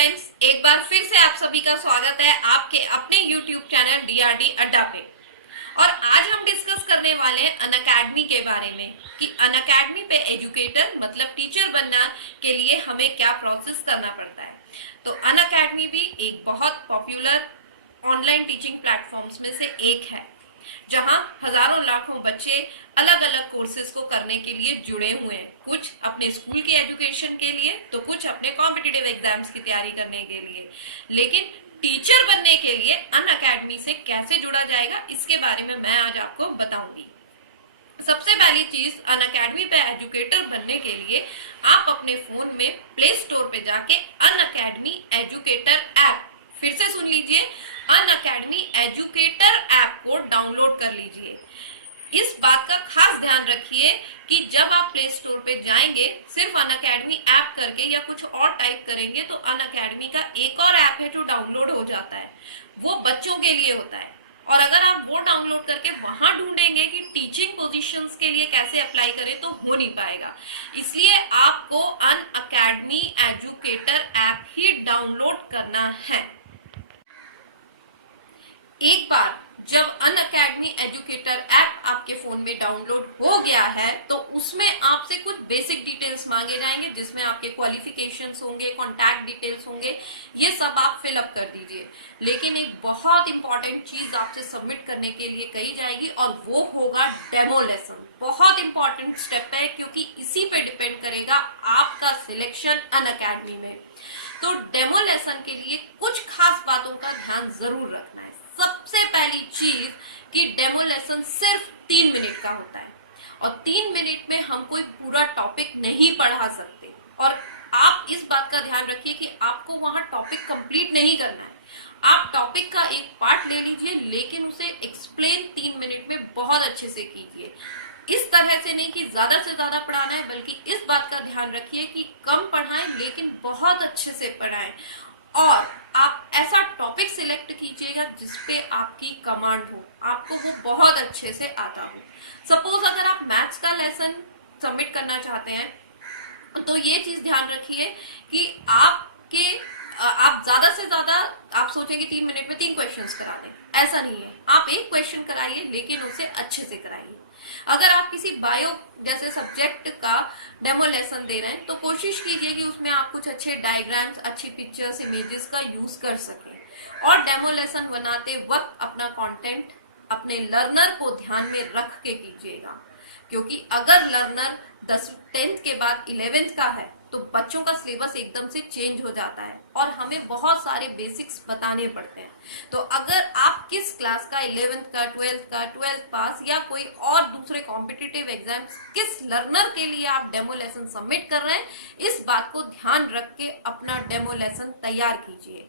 Friends, एक बार फिर से आप सभी का स्वागत है आपके अपने YouTube चैनल DRD अड्डा पे। और आज हम डिस्कस करने वाले हैं अनअकैडमी के बारे में कि अनअकैडमी पे एजुकेटर मतलब टीचर बनने के लिए हमें क्या प्रोसेस करना पड़ता है। तो अनअकैडमी भी एक बहुत पॉपुलर ऑनलाइन टीचिंग प्लेटफॉर्म्स में से एक है, जहां हजारों लाखों बच्चे अलग अलग कोर्सेज को करने के लिए जुड़े हुए हैं। कुछ अपने स्कूल के एजुकेशन के लिए, तो कुछ अपने कॉम्पिटिटिव एग्जाम्स की तैयारी करने के लिए। लेकिन टीचर बनने के लिए अनअकैडमी से कैसे जुड़ा जाएगा, इसके बारे में मैं आज आपको बताऊंगी। सबसे पहली चीज, अनअकैडमी पे एजुकेटर बनने के लिए आप अपने फोन में प्ले स्टोर पे जाके अनअकैडमी एजुकेटर ऐप, फिर से सुन लीजिए, अनअकैडमी एजुकेटर ऐप को डाउनलोड कर लीजिए। इस बात का खास ध्यान रखिए कि जब आप प्ले स्टोर पे जाएंगे, सिर्फ अनअकैडमी ऐप करके या कुछ और टाइप करेंगे तो अनअकैडमी का एक और ऐप है जो डाउनलोड हो जाता है, वो बच्चों के लिए होता है। और अगर आप वो डाउनलोड करके वहां ढूंढेंगे कि टीचिंग पोजीशंस के लिए कैसे अप्लाई करें, तो हो नहीं पाएगा। इसलिए आपको अनअकैडमी एजुकेटर ऐप ही डाउनलोड करना है। एक बार जब अनअकैडमी एजुकेटर ऐप आपके फोन में डाउनलोड हो गया है, तो उसमें आपसे कुछ बेसिक डिटेल्स मांगे जाएंगे, जिसमें आपके क्वालिफिकेशंस होंगे, कॉन्टैक्ट डिटेल्स होंगे, ये सब आप फिलअप कर दीजिए। लेकिन एक बहुत इंपॉर्टेंट चीज आपसे सबमिट करने के लिए कही जाएगी, और वो होगा डेमो लेसन। बहुत इंपॉर्टेंट स्टेप है, क्योंकि इसी पे डिपेंड करेगा आपका सिलेक्शन अनअकैडमी में। तो डेमो लेसन के लिए कुछ खास बातों का ध्यान जरूर रखना है। सबसे पहली चीज कि डेमो लेसन सिर्फ 3 मिनट का होता है, और 3 मिनट में हम कोई पूरा टॉपिक नहीं पढ़ा सकते। और आप इस बात का ध्यान रखिए कि आपको वहां टॉपिक कंप्लीट नहीं करना है। आप टॉपिक का एक पार्ट ले लीजिए, लेकिन उसे एक्सप्लेन 3 मिनट में बहुत अच्छे से कीजिए। इस तरह से नहीं कि ज्यादा से ज्यादा पढ़ाना है, बल्कि इस बात का ध्यान रखिए कि कम पढ़ाएं लेकिन बहुत अच्छे से पढ़ाएं। और आप ऐसा टॉपिक सिलेक्ट कीजिएगा जिसपे आपकी कमांड हो, आपको वो बहुत अच्छे से आता हो। सपोज अगर आप मैथ्स का लेसन सबमिट करना चाहते हैं, तो ये चीज ध्यान रखिए कि आप ज्यादा से ज्यादा आप सोचेंगे 3 मिनट में 3 क्वेश्चंस करा दें, ऐसा नहीं है। आप एक क्वेश्चन कराइए, लेकिन उसे अच्छे से कराइए। अगर आप किसी बायो जैसे सब्जेक्ट का डेमो लेसन दे रहे हैं, तो कोशिश कीजिए कि उसमें आप कुछ अच्छे डायग्राम्स, अच्छी पिक्चर्स, इमेजेस का यूज कर सकें। और डेमो लेसन बनाते वक्त अपना कंटेंट अपने लर्नर को ध्यान में रख के कीजिएगा, क्योंकि अगर लर्नर 10th के बाद 11th का है, तो बच्चों का सिलेबस एकदम से चेंज हो जाता है और हमें बहुत सारे बेसिक्स बताने पड़ते हैं। तो अगर आप किस क्लास का, 11th का, 12th पास या कोई और दूसरे कॉम्पिटिटिव एग्जाम्स, किस लर्नर के लिए आप डेमो लेसन सबमिट कर रहे हैं, इस बात को ध्यान रख के अपना डेमो लेसन तैयार कीजिए।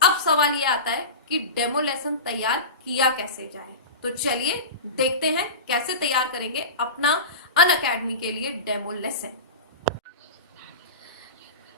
अब सवाल ये आता है कि डेमो लेसन तैयार किया कैसे जाए। तो चलिए देखते हैं कैसे तैयार करेंगे अपना अनअकैडमी के लिए डेमो लेसन।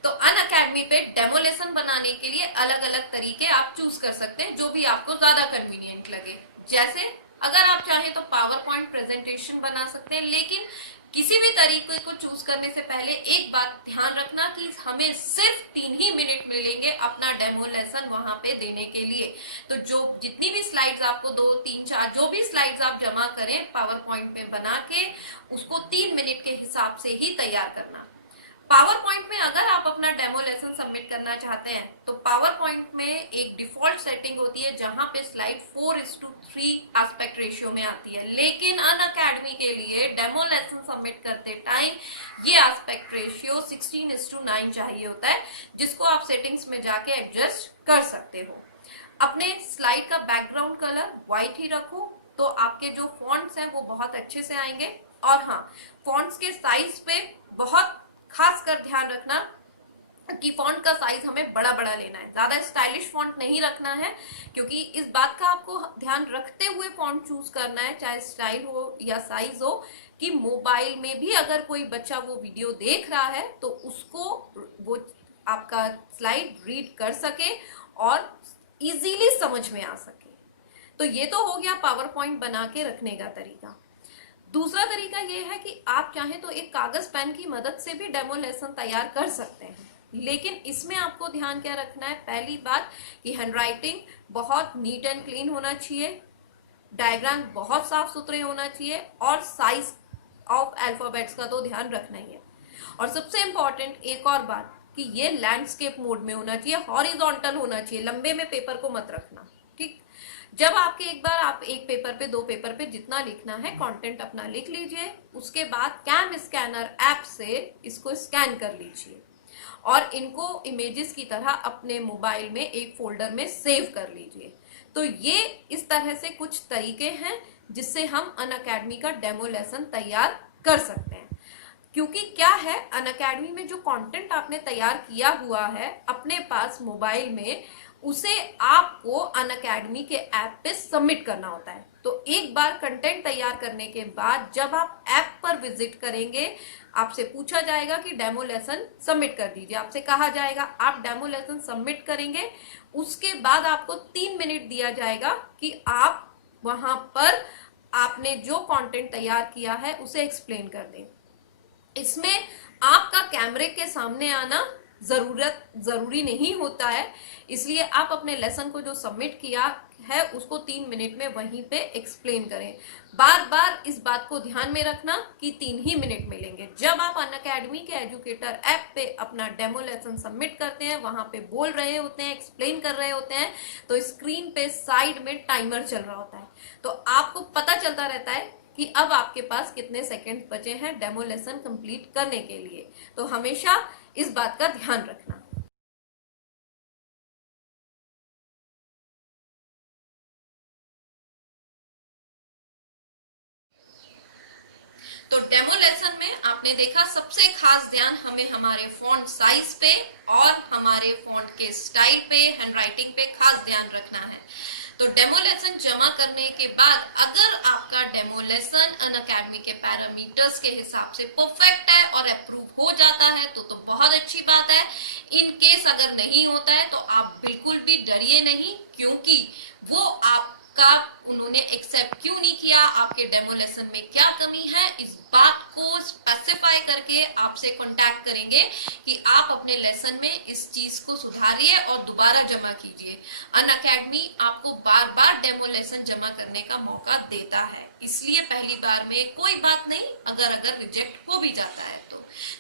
तो अनअकैडमी पे डेमो लेसन बनाने के लिए अलग अलग तरीके आप चूज कर सकते हैं, जो भी आपको ज्यादा कन्वीनियंट लगे। जैसे अगर आप चाहें तो पावर पॉइंट प्रेजेंटेशन बना सकते हैं, लेकिन किसी भी तरीके को चूज करने से पहले एक बात ध्यान रखना कि हमें सिर्फ 3 ही मिनट मिलेंगे अपना डेमो लेसन वहां पे देने के लिए। तो जो जितनी भी स्लाइड्स आपको 2, 3, 4 जो भी स्लाइड्स आप जमा करें पावर पॉइंट में बना के, उसको 3 मिनट के हिसाब से ही तैयार करना। पावर पॉइंट में अगर आप अपना डेमो लेसन सबमिट करना चाहते हैं, तो पावर पॉइंट में एक डिफॉल्ट सेटिंग होती है जहां पे स्लाइड 4:3 एस्पेक्ट रेशियो में आती है। लेकिन अनअकैडमी के लिए डेमो लेसन सबमिट करते टाइम ये एस्पेक्ट रेशियो 16:9 चाहिए होता है, जिसको आप सेटिंग्स में जाके एडजस्ट कर सकते हो। अपने स्लाइड का बैकग्राउंड कलर व्हाइट ही रखो, तो आपके जो फॉन्ट्स हैं वो बहुत अच्छे से आएंगे। और हाँ, फॉन्ट्स के साइज पे बहुत खास कर ध्यान रखना कि फॉन्ट का साइज हमें बड़ा बड़ा लेना है, ज्यादा स्टाइलिश फॉन्ट नहीं रखना है, क्योंकि इस बात का आपको ध्यान रखते हुए फॉन्ट चूज करना है, चाहे स्टाइल हो या साइज हो, कि मोबाइल में भी अगर कोई बच्चा वो वीडियो देख रहा है तो उसको वो आपका स्लाइड रीड कर सके और इजीली समझ में आ सके। तो ये तो हो गया पावर पॉइंट बना के रखने का तरीका। दूसरा तरीका ये है कि आप चाहें तो एक कागज पेन की मदद से भी डेमो लेसन तैयार कर सकते हैं, लेकिन इसमें आपको ध्यान क्या रखना है, पहली बात कि हैंडराइटिंग बहुत नीट एंड क्लीन होना चाहिए, डायग्राम बहुत साफ सुथरे होना चाहिए, और साइज ऑफ अल्फाबेट्स का तो ध्यान रखना ही है। और सबसे इंपॉर्टेंट एक और बात कि ये लैंडस्केप मोड में होना चाहिए, हॉरिजॉन्टल होना चाहिए, लंबे में पेपर को मत रखना। ठीक, जब आपके एक बार आप एक पेपर पे, दो पेपर पे जितना लिखना है कंटेंट अपना लिख लीजिए, उसके बाद कैम स्कैनर ऐप से इसको स्कैन कर लीजिए और इनको इमेजेस की तरह अपने मोबाइल में एक फोल्डर में सेव कर लीजिए। तो ये इस तरह से कुछ तरीके हैं जिससे हम अनअकैडमी का डेमो लेसन तैयार कर सकते हैं। क्योंकि क्या है, अनअकैडमी में जो कंटेंट आपने तैयार किया हुआ है अपने पास मोबाइल में, उसे आपको अनअकैडमी के ऐप पे सबमिट करना होता है। तो एक बार कंटेंट तैयार करने के बाद जब आप ऐप पर विजिट करेंगे, आपसे पूछा जाएगा कि डेमो लेसन सबमिट कर दीजिए, आपसे कहा जाएगा आप डेमो लेसन सबमिट करेंगे, उसके बाद आपको 3 मिनट दिया जाएगा कि आप वहां पर आपने जो कंटेंट तैयार किया है उसे एक्सप्लेन कर दें। इसमें आपका कैमरे के सामने आना जरूरी नहीं होता है, इसलिए आप अपने लेसन को जो सबमिट किया है उसको 3 मिनट में वहीं पे एक्सप्लेन करें। बार बार इस बात को ध्यान में रखना कि 3 ही मिनट मिलेंगे। जब आप अनअकैडमी के एजुकेटर ऐप पे अपना डेमो लेसन सबमिट करते हैं, वहां पे बोल रहे होते हैं, एक्सप्लेन कर रहे होते हैं, तो स्क्रीन पे साइड में टाइमर चल रहा होता है, तो आपको पता चलता रहता है कि अब आपके पास कितने सेकंड बचे हैं डेमो लेसन कंप्लीट करने के लिए। तो हमेशा इस बात का ध्यान रखना। तो डेमो लेसन में आपने देखा सबसे खास ध्यान हमें हमारे फॉन्ट साइज पे और हमारे फॉन्ट के स्टाइल पे, हैंडराइटिंग पे खास ध्यान रखना है। तो डेमो लेसन जमा करने के बाद अगर आपका डेमो लेसन अनअकैडमी के पैरामीटर्स के हिसाब से परफेक्ट है और अप्रूव हो जाता है तो बहुत अच्छी बात है। इन केस अगर नहीं होता है तो आप बिल्कुल भी डरिए नहीं, क्योंकि वो आपका उन्होंने एक्सेप्ट क्यों नहीं किया, आपके डेमो लेसन में क्या कमी है, इस बात को स्पेसिफाई करके आपसे कांटेक्ट करेंगे कि आप अपने लेसन में इस चीज को सुधारिए और दोबारा जमा कीजिए। अनअकैडमी आपको बार बार डेमो लेसन जमा करने का मौका देता है, इसलिए पहली बार में कोई बात नहीं, अगर रिजेक्ट हो भी जाता है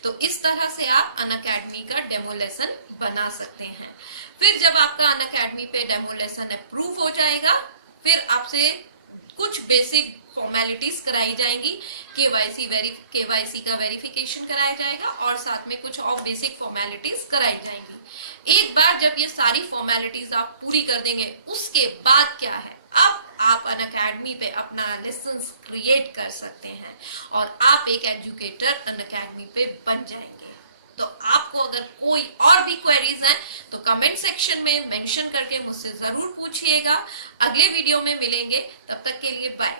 तो इस तरह से आप अनअकैडमी का डेमो लेसन बना सकते हैं। फिर जब आपका अनअकैडमी पे डेमो लेसन अप्रूव हो जाएगा, फिर आपसे कुछ बेसिक फॉर्मेलिटीज कराई जाएंगी, केवाईसी का वेरिफिकेशन कराया जाएगा और साथ में कुछ और बेसिक फॉर्मेलिटीज कराई जाएंगी। एक बार जब ये सारी फॉर्मेलिटीज आप पूरी कर देंगे, उसके बाद क्या है, अब आप अनअकैडमी पे अपना लेसन्स क्रिएट कर सकते हैं और आप एक एजुकेटर अनअकैडमी पे बन जाएंगे। तो आपको अगर कोई और भी क्वेरीज हैं तो कमेंट सेक्शन में मेंशन करके मुझसे जरूर पूछिएगा। अगले वीडियो में मिलेंगे, तब तक के लिए बाय।